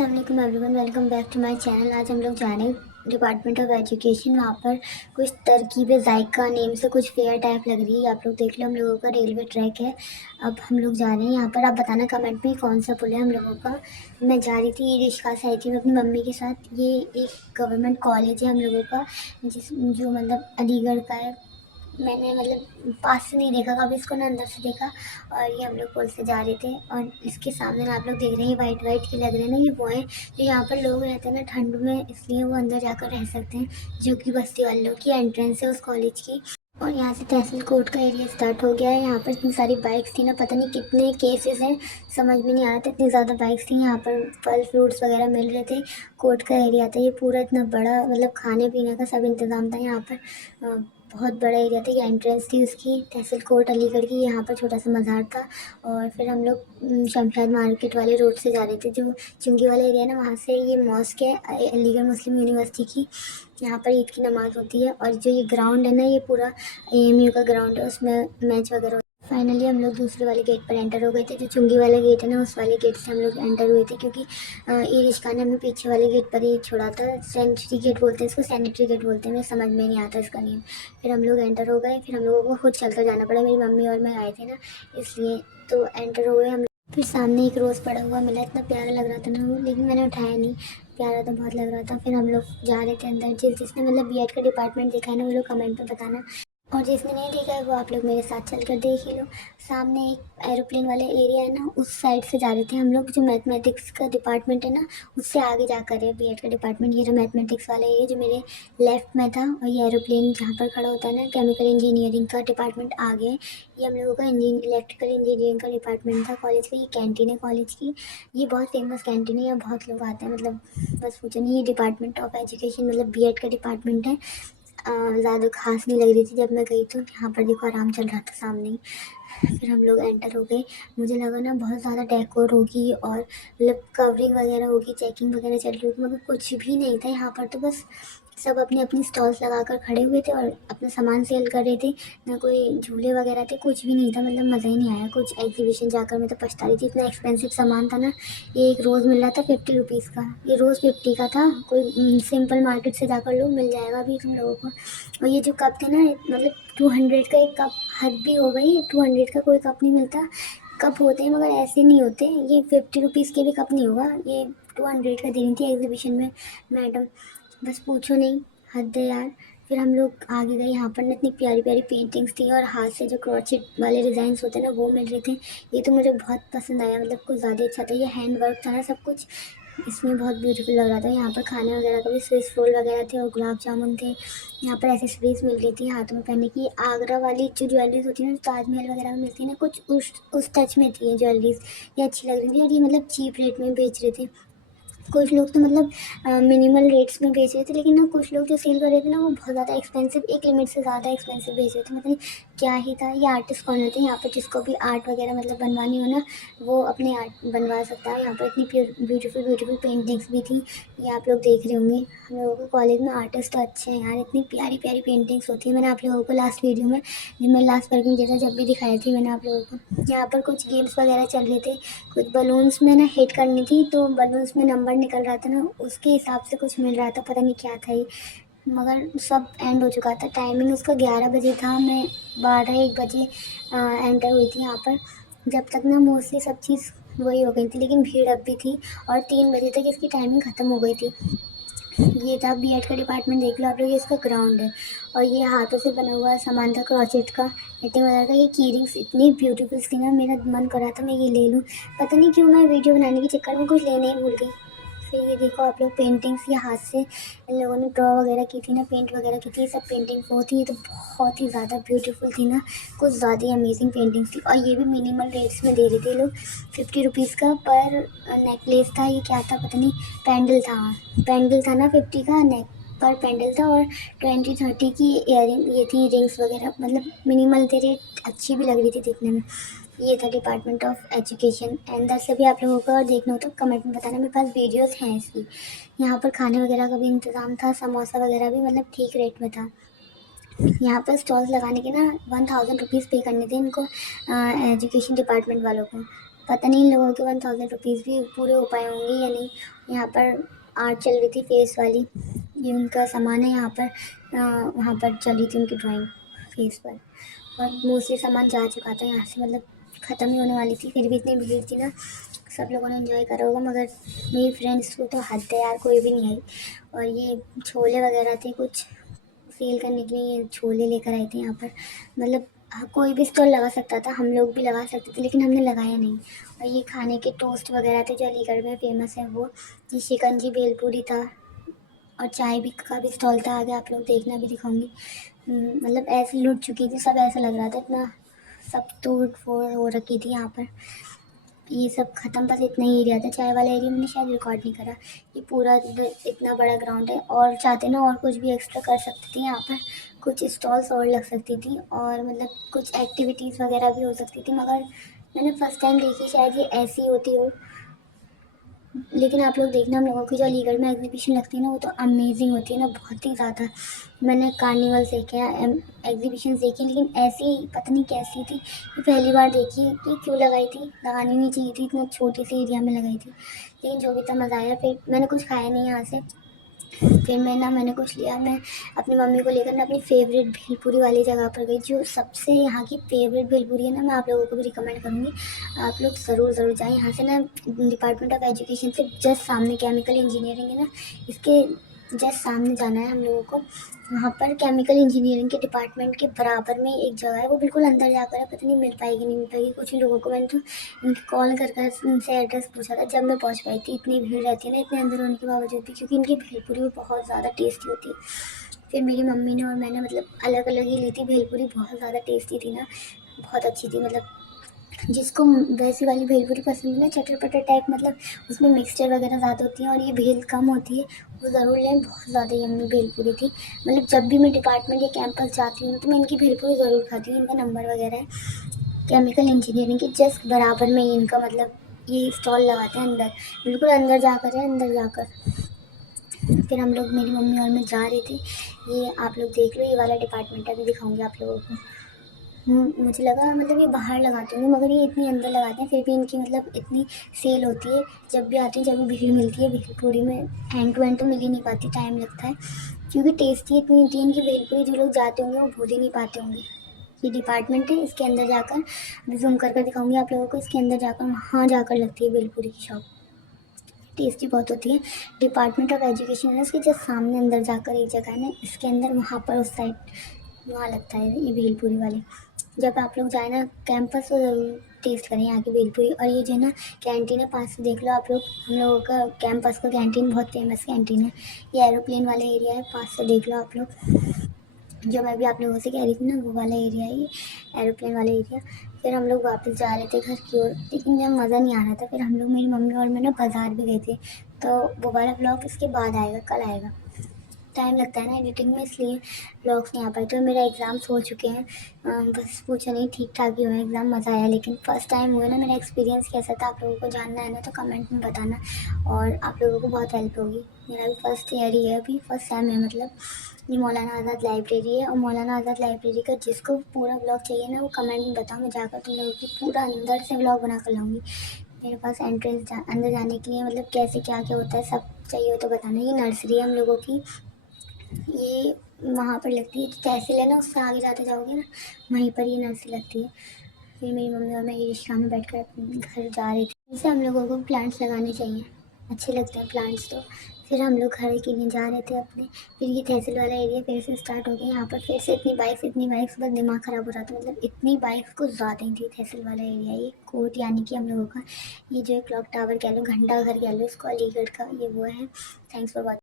अस्सलाम वालेकुम everyone, welcome back to my channel. आज हम लोग जा रहे हैं डिपार्टमेंट ऑफ एजुकेशन। वहाँ पर कुछ तरकीब जायका नेम से कुछ फेयर टाइप लग रही है। आप लोग देख लो, हम लोगों का रेलवे ट्रैक है। अब हम लोग जा रहे हैं यहाँ पर। आप बताना कमेंट में कौन सा पुल है हम लोगों का। मैं जा रही थी रिश्का से आई थी मैं अपनी मम्मी के साथ। ये एक गवर्नमेंट कॉलेज है हम लोगों का, जो मतलब अलीगढ़ का है। मैंने मतलब पास से नहीं देखा कभी इसको, ना अंदर से देखा। और ये हम लोग पुल से जा रहे थे और इसके सामने ना आप लोग देख रहे हैं वाइट वाइट के लग रहे हैं ना, ये वो है जो यहाँ पर लोग रहते हैं ना ठंड में, इसलिए वो अंदर जाकर रह सकते हैं। जो कि बस्ती वाले लोग की एंट्रेंस है उस कॉलेज की। और यहाँ से तहसील कोर्ट का एरिया स्टार्ट हो गया है। यहाँ पर इतनी सारी बाइक्स थी ना, पता नहीं कितने केसेस हैं, समझ में नहीं आ रहा था। इतनी ज़्यादा बाइक्स थी यहाँ पर, फल फ्रूट्स वगैरह मिल रहे थे। कोर्ट का एरिया था ये पूरा, इतना बड़ा, मतलब खाने पीने का सब इंतज़ाम था यहाँ पर। बहुत बड़ा एरिया था। ये एंट्रेंस थी उसकी, तहसील कोर्ट अलीगढ़ की। यहाँ पर छोटा सा मज़ार था। और फिर हम लोग शमशाद मार्केट वाले रोड से जा रहे थे, जो चुंगी वाला एरिया है ना, वहाँ से। ये मॉस्क है अलीगढ़ मुस्लिम यूनिवर्सिटी की। यहाँ पर ईद की नमाज़ होती है। और जो ये ग्राउंड है ना, ये पूरा एएमयू का ग्राउंड है, उसमें मैच वगैरह। फाइनली हम लोग दूसरे वाले गेट पर एंटर हो गए थे। जो चुंगी वाला गेट है ना, उस वाले गेट से हम लोग एंटर हुए थे, क्योंकि ई रिश्का ने हमें पीछे वाले गेट पर ही छोड़ा था। सैनिटरी गेट बोलते हैं इसको, सैनिटरी गेट बोलते हैं, मुझे समझ में नहीं आता इसका नेम। फिर हम लोग एंटर हो गए। फिर हम लोगों को खुद चल कर जाना पड़ा, मेरी मम्मी और मैं आए थे ना, इसलिए। तो एंटर हो गए हम। फिर सामने एक रोज़ पड़ा हुआ मिला, इतना प्यारा लग रहा था ना वो, लेकिन मैंने उठाया नहीं। प्यारा तो बहुत लग रहा था। फिर हम लोग जा रहे थे अंदर। जिसने मतलब बीएड का डिपार्टमेंट देखा है ना, वो लोग कमेंट में बताना। और जिसने नहीं देखा है वो आप लोग मेरे साथ चल कर देख ही लो। सामने एक एरोप्लेन वाला एरिया है ना, उस साइड से जा रहे थे हम लोग। जो मैथमेटिक्स का डिपार्टमेंट है ना, उससे आगे जाकर है बीएड का डिपार्टमेंट। ये जो मैथमेटिक्स वाला एरिया जो मेरे लेफ्ट में था, और ये एरोप्लेन जहाँ पर खड़ा होता है ना, केमिकल इंजीनियरिंग का डिपार्टमेंट आगे है। ये हम लोगों का इलेक्ट्रिकल इंजीनियरिंग का डिपार्टमेंट था कॉलेज का। ये कैंटीन है कॉलेज की। ये बहुत फेमस कैंटीन है, यहाँ बहुत लोग आते हैं, मतलब बस पूछो नहीं। ये डिपार्टमेंट ऑफ एजुकेशन मतलब बीएड का डिपार्टमेंट है। ज़्यादा खास नहीं लग रही थी जब मैं गई, तो यहाँ पर देखो आराम चल रहा था सामने ही। फिर हम लोग एंटर हो गए। मुझे लगा ना बहुत ज़्यादा डेकोर होगी और मतलब कवरिंग वगैरह होगी, चेकिंग वगैरह चल रही होगी, मगर कुछ भी नहीं था यहाँ पर। तो बस सब अपनी अपनी स्टॉल्स लगाकर खड़े हुए थे और अपना सामान सेल कर रहे थे। ना कोई झूले वगैरह थे, कुछ भी नहीं था। मतलब मज़ा ही नहीं आया कुछ। एग्जीबिशन जाकर मैं तो पछता रही थी, इतना एक्सपेंसिव सामान था ना। ये एक रोज़ मिल रहा था 50 रुपीज़ का, ये रोज़ 50 का था। कोई सिंपल मार्केट से जाकर लो, मिल जाएगा अभी तुम लोगों को। और ये जो कप थे ना, मतलब 200 का एक कप, हद भी हो गई। 200 का कोई कप नहीं मिलता। कप होते हैं मगर ऐसे नहीं होते। ये 50 रुपीज़ के भी कप नहीं होगा, ये 200 का दे रही थी एग्जीबिशन में मैडम। बस पूछो नहीं, हद है यार। फिर हम लोग आगे गए। यहाँ पर ना इतनी प्यारी प्यारी पेंटिंग्स थी, और हाथ से जो क्रॉचेट वाले डिज़ाइंस होते हैं ना, वो मिल रहे थे। ये तो मुझे बहुत पसंद आया, मतलब कुछ ज़्यादा अच्छा था। ये हैंड वर्क था ना सब कुछ, इसमें बहुत ब्यूटीफुल लग रहा था। यहाँ पर खाने वगैरह का भी स्विस रोल वगैरह थे और गुलाब जामुन थे। यहाँ पर एसेसरीज मिल रही थी हाथों में पहनने की। आगरा वाली जो ज्वेलरीज होती है ना, ताजमहल वगैरह में मिलती है ना, कुछ उस टच में थी ये ज्वेलरीज। ये अच्छी लग रही थी, और ये मतलब चीप रेट में बेच रहे थे। कुछ लोग तो मतलब मिनिमल रेट्स में बेच रहे थे, लेकिन ना कुछ लोग जो सेल कर रहे थे ना, वो बहुत ज़्यादा एक्सपेंसिव, एक लिमिट से ज़्यादा एक्सपेंसिव बेच रहे थे। मतलब क्या ही था। ये आर्टिस्ट कॉर्नर थे, यहाँ पर जिसको भी आर्ट वगैरह मतलब बनवानी हो ना, वो अपने आर्ट बनवा सकता है। यहाँ पर इतनी ब्यूटीफुल ब्यूटीफुल पेंटिंग्स भी थी, ये आप लोग देख रहे होंगे। हम लोगों के कॉलेज में आर्टिस्ट तो अच्छे हैं यार, इतनी प्यारी प्यारी पेंटिंग्स होती है। मैंने आप लोगों को लास्ट वीडियो में, जब मैं लास्ट वर्किंग डे था जब भी दिखाई थी मैंने आप लोगों को। यहाँ पर कुछ गेम्स वगैरह चल रहे थे। कुछ बलून्स में ना हिट करनी थी, तो बलून्स में नंबर निकल रहा था ना, उसके हिसाब से कुछ मिल रहा था, पता नहीं क्या था ये। मगर सब एंड हो चुका था। टाइमिंग उसका 11 बजे था, मैं 12-1 बजे एंटर हुई थी यहाँ पर। जब तक ना मोस्टली सब चीज़ वही हो गई थी, लेकिन भीड़ अब भी थी। और 3 बजे तक इसकी टाइमिंग ख़त्म हो गई थी। ये था बीएड का डिपार्टमेंट, देख लो आप लोग। ये इसका ग्राउंड है। और ये हाथों से बना हुआ सामान था, क्रॉचेट का, नेटिंग वगैरह का। ये की रिंग्स इतनी ब्यूटीफुल थी ना, मेरा मन कर रहा था मैं ये ले लूँ। पता नहीं क्यों मैं वीडियो बनाने के चक्कर में कुछ लेने ही भूल गई। फिर ये देखो आप लोग, पेंटिंग्स ये हाथ से इन लोगों ने ड्रॉ वगैरह की थी ना, पेंट वगैरह की थी। सब पेंटिंग्स वो थी, ये तो बहुत ही ज़्यादा ब्यूटीफुल थी ना, कुछ ज़्यादा ही अमेजिंग पेंटिंग्स थी। और ये भी मिनिमल रेट्स में दे रहे थे लोग। 50 रुपीज़ का पर नेकलेस था। ये क्या था पता नहीं, पेंडल था। पेंडल था ना 50 का नेक पर पेंडल था। और 20-30 की इयरिंग ये थी, रिंग्स वगैरह, मतलब मिनिमल थे रेट, अच्छी भी लग रही थी दिखने में। ये था डिपार्टमेंट ऑफ एजुकेशन। अंदर से भी आप लोगों को और देखना हो तो कमेंट में बताना, मेरे पास वीडियोस हैं इसकी। यहाँ पर खाने वगैरह का भी इंतज़ाम था, समोसा वगैरह भी मतलब ठीक रेट में था। यहाँ पर स्टॉल्स लगाने के ना 1000 रुपीज़ पे करने थे इनको, एजुकेशन डिपार्टमेंट वालों को। पता नहीं इन लोगों के 1000 रुपीज़ भी पूरे हो पाए होंगे या नहीं। यहाँ पर आर्ट चल रही थी फेस वाली, ये उनका सामान है। यहाँ पर वहाँ पर चल रही थी उनकी ड्राइंग फेस पर, और मोस्टली सामान जा चुका था यहाँ से, मतलब ख़त्म ही होने वाली थी। फिर भी इतनी भीड़ थी ना, सब लोगों ने एंजॉय करा होगा, मगर मेरी फ्रेंड्स को तो हद है यार, कोई भी नहीं आई। और ये छोले वगैरह थे, कुछ सेल करने के लिए ये छोले लेकर आए थे यहाँ पर। मतलब कोई भी स्टॉल लगा सकता था, हम लोग भी लगा सकते थे, लेकिन हमने लगाया नहीं। और ये खाने के टोस्ट वगैरह थे जो अलीगढ़ में फ़ेमस है वो, ये शिकंजी भेलपूरी था, और चाय भी का भी स्टॉल था आगे, आप लोग देखना भी दिखाऊंगी। मतलब ऐसे लूट चुकी थी सब, ऐसा लग रहा था इतना सब तोड़ फोड़ हो रखी थी यहाँ पर। ये सब ख़त्म, बस इतना ही एरिया था। चाय वाला एरिया मैंने शायद रिकॉर्ड नहीं करा। ये पूरा इतना बड़ा ग्राउंड है, और चाहते ना और कुछ भी एक्स्ट्रा कर सकती थी यहाँ पर, कुछ स्टॉल्स और लग सकती थी, और मतलब कुछ एक्टिविटीज़ वगैरह भी हो सकती थी, मगर मैंने फ़र्स्ट टाइम देखी, शायद ये ऐसी होती हो। लेकिन आप लोग देखना, हम लोगों की जो अलीगढ़ में एग्जीबिशन लगती है ना, वो तो अमेजिंग होती है ना, बहुत ही ज़्यादा। मैंने कार्निवल देखे हैं, एग्जीबिशन देखी, लेकिन ऐसी पता नहीं कैसी थी, ये पहली बार देखी है कि क्यों लगाई थी, लगानी नहीं चाहिए थी, इतना छोटे से एरिया में लगाई थी। लेकिन जो भी था मज़ा आया। फिर मैंने कुछ खाया नहीं यहाँ से, फिर मैंने कुछ लिया, मैं अपनी मम्मी को लेकर ना अपनी फेवरेट भेलपूरी वाली जगह पर गई, जो सबसे यहाँ की फेवरेट भेलपूरी है ना, मैं आप लोगों को भी रिकमेंड करूँगी। आप लोग ज़रूर ज़रूर जाएँ यहाँ से ना। डिपार्टमेंट ऑफ एजुकेशन से जस्ट सामने केमिकल इंजीनियरिंग है ना, इसके जस्ट सामने जाना है हम लोगों को। वहाँ पर केमिकल इंजीनियरिंग के डिपार्टमेंट के बराबर में एक जगह है, वो बिल्कुल अंदर जाकर है, पता नहीं मिल पाएगी नहीं मिल पाएगी। कुछ ही लोगों को मैंने तो इनकी कॉल कर कर उनसे एड्रेस पूछा था, जब मैं पहुँच पाई थी। इतनी भीड़ रहती है ना इतने अंदर होने के बावजूद भी, क्योंकि इनकी भेलपूरी भी बहुत ज़्यादा टेस्टी होती है। फिर मेरी मम्मी ने और मैंने मतलब अलग अलग ही ली थी भेलपूरी, बहुत ज़्यादा टेस्टी थी ना, बहुत अच्छी थी। मतलब जिसको वैसी वाली भेलपूरी पसंद है ना, चटर पटर टाइप, मतलब उसमें मिक्सचर वगैरह ज़्यादा होती है और ये भेल कम होती है, वो ज़रूर लें। बहुत ज़्यादा यम्मी भेलपूरी थी। मतलब जब भी मैं डिपार्टमेंट या कैंपस जाती हूँ तो मैं इनकी भेलपूरी ज़रूर खाती हूँ। इनका नंबर वगैरह है, केमिकल इंजीनियरिंग के जस्ट बराबर में ही इनका मतलब ये स्टॉल लगाते हैं अंदर, बिल्कुल अंदर जाकर है, अंदर जाकर। फिर हम लोग, मेरी मम्मी और मैं जा रहे थे। ये आप लोग देख लो, ये वाला डिपार्टमेंट है, अभी दिखाऊंगी आप लोगों को। मुझे लगा मतलब ये बाहर लगाते होंगे, मगर ये इतनी अंदर लगाते हैं, फिर भी इनकी मतलब इतनी सेल होती है। जब भी आती है, जब भी भीड़ मिलती है, भेलपूरी में हैंड टू हैंड तो मिल ही नहीं पाती, टाइम लगता है, क्योंकि टेस्टी इतनी होती है इनकी भेलपूरी, जो लोग जाते होंगे वो भूल ही नहीं पाते होंगे। ये डिपार्टमेंट है, इसके अंदर जाकर अभी जूम कर दिखाऊंगी आप लोगों को। इसके अंदर जाकर, वहाँ जाकर लगती है भेलपूरी की शॉप, टेस्टी बहुत होती है। डिपार्टमेंट ऑफ एजुकेशन है उसके जस्ट सामने, अंदर जाकर एक जगह है ना, इसके अंदर, वहाँ पर उस साइड वहाँ लगता है ये भेलपूरी वाले। जब आप लोग जाए ना कैंपस, तो ज़रूर टेस्ट करें यहाँ की भेलपूरी। और ये जो है ना कैंटीन है, पास से देख लो आप लोग, हम लोगों का कैंपस का कैंटीन बहुत फेमस कैंटीन है। ये एरोप्लेन वाला एरिया है, पास से देख लो आप लोग। जो मैं भी आप लोगों से कह रही थी ना, वो वाला एरिया है ये, एरोप्लेन वाला एरिया। फिर हम लोग वापस जा रहे थे घर की ओर, लेकिन जब मज़ा नहीं आ रहा था, फिर हम लोग, मेरी मम्मी और मैं ना बाज़ार भी गए थे। तो वो वाला ब्लॉग इसके बाद आएगा, कल आएगा। टाइम लगता है ना एडिटिंग में, इसलिए ब्लॉग्स नहीं आ पाए। तो मेरा एग्ज़ाम्स हो चुके हैं, बस पूछो नहीं, ठीक ठाक ही हुए एग्ज़ाम, मज़ा आया। लेकिन फ़र्स्ट टाइम हुआ ना, मेरा एक्सपीरियंस कैसा था आप लोगों को जानना है ना, तो कमेंट में बताना, और आप लोगों को बहुत हेल्प होगी। मेरा भी फर्स्ट ईयर ही है, अभी फर्स्ट टाइम है मतलब। ये मौलाना आज़ाद लाइब्रेरी है, और मौलाना आज़ाद लाइब्रेरी का जिसको पूरा ब्लॉग चाहिए ना, वो कमेंट में बताओ, मैं जाकर तुम लोगों की पूरा अंदर से ब्लॉग बना कर लाऊंगी। मेरे पास एंट्रेंस अंदर जाने के लिए, मतलब कैसे क्या क्या होता है सब चाहिए हो तो बताना। ये नर्सरी है हम लोगों की, ये वहाँ पर लगती है, तहसील है ना, उससे आगे जाते जाओगे ना, वहीं पर ये नर्सरी लगती है। फिर मेरी मम्मी और मैं ये रिक्शा में बैठ कर अपने घर जा रहे थे। जैसे हम लोगों को प्लांट्स लगाने चाहिए, अच्छे लगते हैं प्लांट्स तो। फिर हम लोग घर के लिए जा रहे थे अपने। फिर ये तहसील वाला एरिया फिर से स्टार्ट हो गया, यहाँ पर फिर से इतनी बाइक्स, बस दिमाग ख़राब हो रहा था। मतलब इतनी बाइक्स कुछ ज़्यादा ही थी। तहसील वाला एरिया, ये कोर्ट यानी कि हम लोगों का, ये जो है क्लॉक टावर कह लो, घंटा घर कह लो इसको, अलीगढ़ का ये वो है। Thanks for watching.